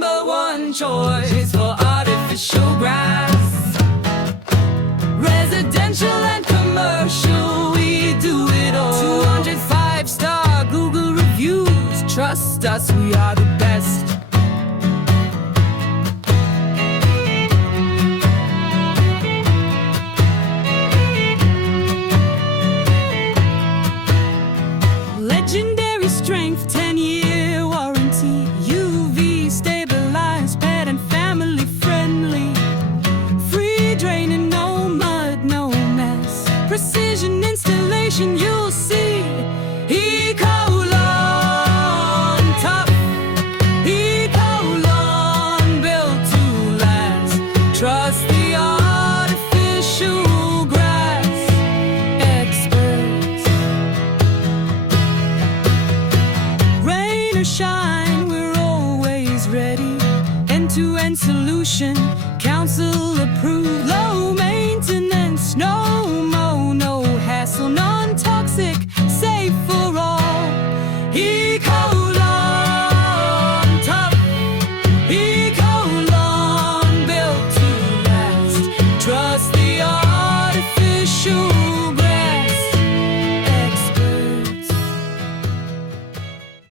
number one choice for artificial grass. Residential and commercial, we do it all. 205-star Google reviews. Trust us, we are the best. Legendary strength, 10-year warranty. UV stabilized, pet and family friendly. Free draining, no mud, no mess. Precision installation, you'll see. Eco-Lawn, tough. Eco-Lawn, built to last. Trust the artificial grass experts. Rain or shine, we're always ready. End-to-end solution, council approved.